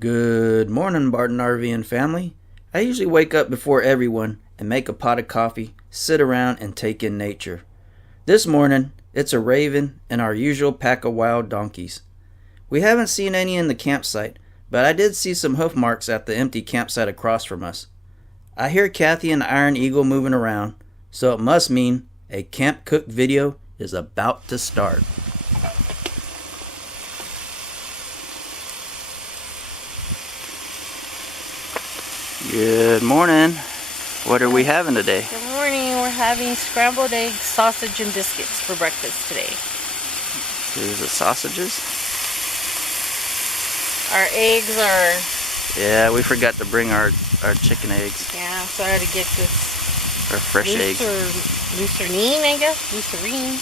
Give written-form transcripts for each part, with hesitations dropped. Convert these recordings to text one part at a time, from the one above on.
Good morning, Barton RV and family. I usually wake up before everyone and make a pot of coffee, sit around, and take in nature. This morning, it's a raven and our usual pack of wild donkeys. We haven't seen any in the campsite, but I did see some hoof marks at the empty campsite across from us. I hear Kathy and Iron Eagle moving around, so it must mean a camp cook video is about to start. Good morning. What are we having today? Good morning. We're having scrambled eggs, sausage, and biscuits for breakfast today. Here's the sausages. Our eggs are... Yeah, we forgot to bring our chicken eggs. Yeah, so I had to get this... Our fresh eggs. Lucerne, I guess? Lucerne.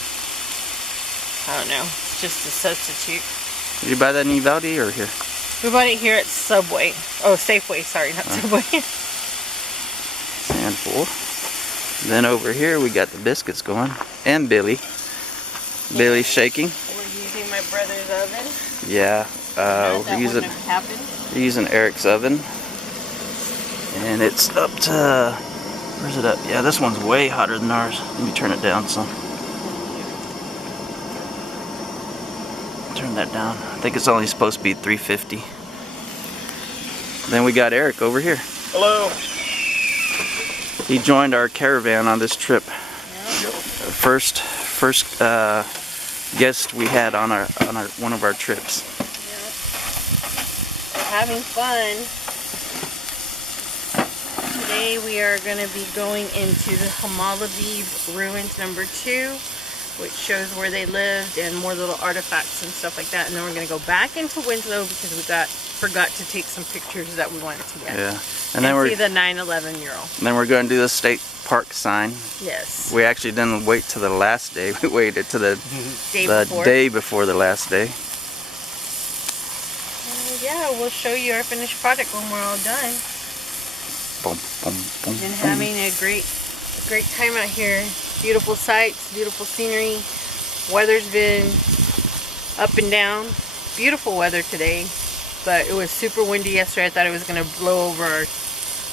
I don't know. It's just a substitute. Did you buy that in Uvalde or here? We bought it here at Subway. Oh, Safeway, sorry, not Subway. Handful. Then over here we got the biscuits going. And Billy. Billy's shaking. We're using my brother's oven. Yeah. We're using Eric's oven. And it's up to... Where's it up? Yeah, this one's way hotter than ours. Let me turn it down some. Turn that down. I think it's only supposed to be 350. Then we got Eric over here. Hello. He joined our caravan on this trip. Yep. First guest we had on one of our trips. Yep. We're having fun. Today we are going to be going into the Homolovi ruins number 2. Which shows where they lived and more little artifacts and stuff like that. And then we're going to go back into Winslow because we forgot to take some pictures that we wanted to get. Yeah. And then see the 9/11 mural. And then we're going to do the state park sign. Yes. We actually didn't wait till the last day. We waited till the day before the last day. Yeah, we'll show you our finished product when we're all done. Boom, boom, boom. Been having a great time out here. Beautiful sights, beautiful scenery. Weather's been up and down. Beautiful weather today, but it was super windy yesterday. I thought it was going to blow over our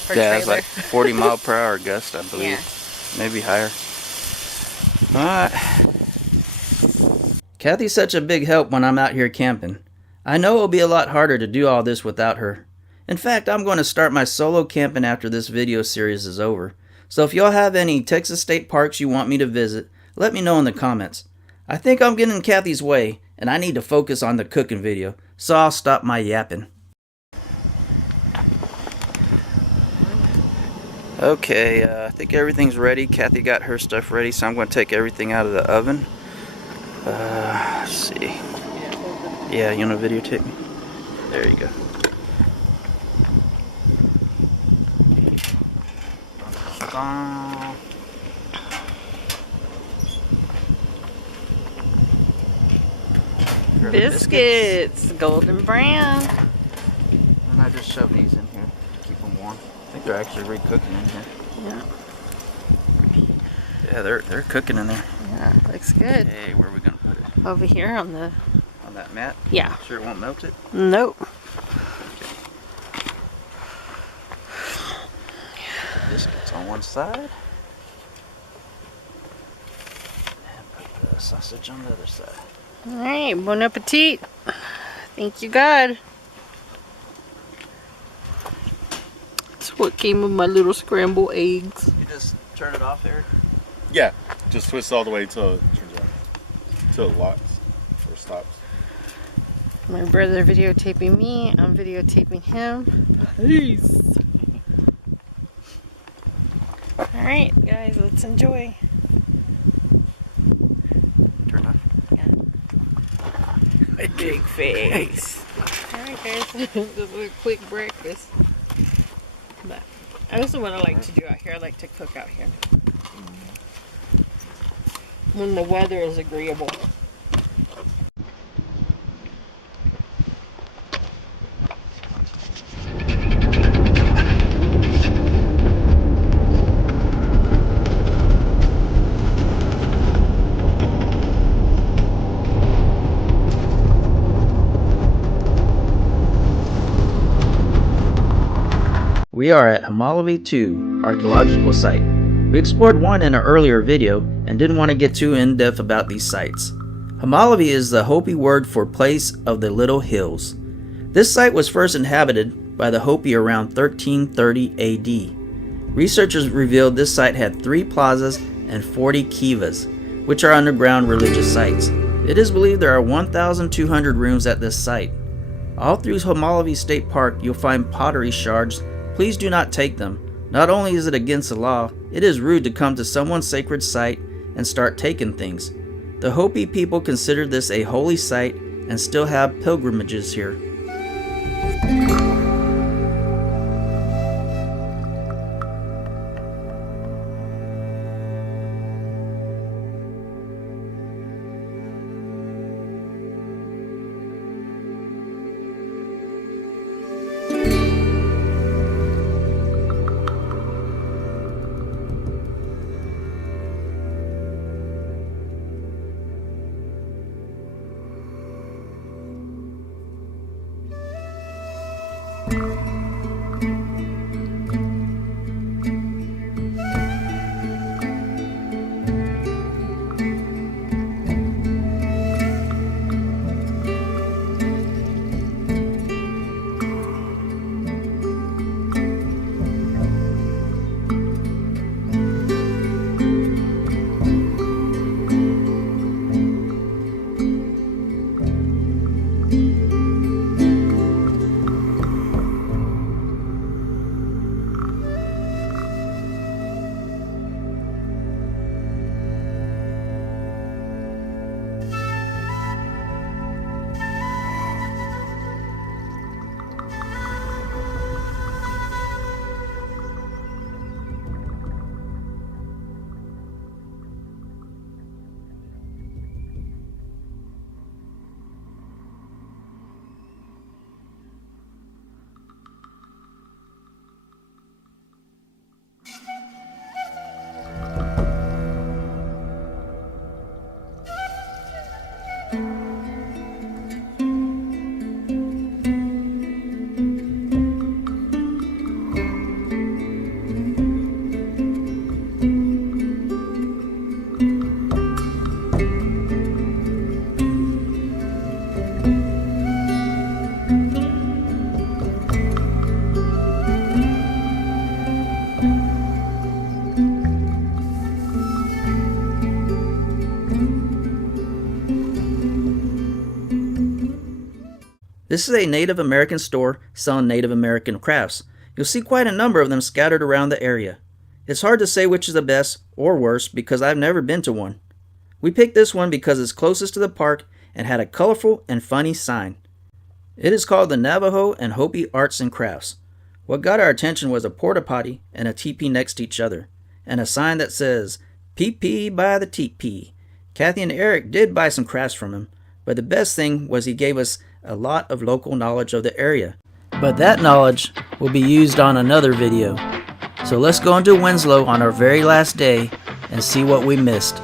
trailer. Yeah, it's like 40 mile per hour gust, I believe. Yeah. Maybe higher. Alright. Kathy's such a big help when I'm out here camping. I know it'll be a lot harder to do all this without her. In fact, I'm going to start my solo camping after this video series is over. So if y'all have any Texas state parks you want me to visit, let me know in the comments. I think I'm getting in Kathy's way, and I need to focus on the cooking video, so I'll stop my yapping. Okay, I think everything's ready. Kathy got her stuff ready, so I'm going to take everything out of the oven. Let's see. Yeah, you want to videotape me? There you go. Biscuits, golden brown. And I just shove these in here to keep them warm. I think they're actually re-cooking in here. Yeah. Yeah, they're cooking in there. Yeah, looks good. Hey, where are we gonna put it? Over here on that mat? Yeah. Sure it won't melt it? Nope. Put biscuits on one side. And put the sausage on the other side. Alright, bon appetit. Thank you, God. That's what came with my little scrambled eggs. You just turn it off, Eric? Yeah, just twist all the way till it turns on. Till it locks or stops. My brother videotaping me. I'm videotaping him. Peace. Alright, guys, let's enjoy. Turn off. Yeah. Big face. Alright, guys, this is a quick breakfast. But also what I like to do out here, I like to cook out here when the weather is agreeable. We are at Homolovi 2 archaeological site. We explored one in an earlier video and didn't want to get too in-depth about these sites. Homolovi is the Hopi word for place of the little hills. This site was first inhabited by the Hopi around 1330 AD. Researchers revealed this site had 3 plazas and 40 kivas, which are underground religious sites. It is believed there are 1,200 rooms at this site. All through Homolovi State Park you'll find pottery shards. Please do not take them. Not only is it against the law, it is rude to come to someone's sacred site and start taking things. The Hopi people consider this a holy site and still have pilgrimages here. This is a Native American store selling Native American crafts. You'll see quite a number of them scattered around the area. It's hard to say which is the best or worst because I've never been to one. We picked this one because it's closest to the park and had a colorful and funny sign. It is called the Navajo and Hopi Arts and Crafts. What got our attention was a porta potty and a teepee next to each other, and a sign that says, "Pee-pee by the teepee." Kathy and Eric did buy some crafts from him, but the best thing was he gave us a lot of local knowledge of the area. But that knowledge will be used on another video. So let's go into Winslow on our very last day and see what we missed.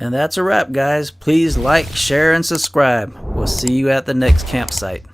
And that's a wrap, guys. Please like, share, and subscribe. We'll see you at the next campsite.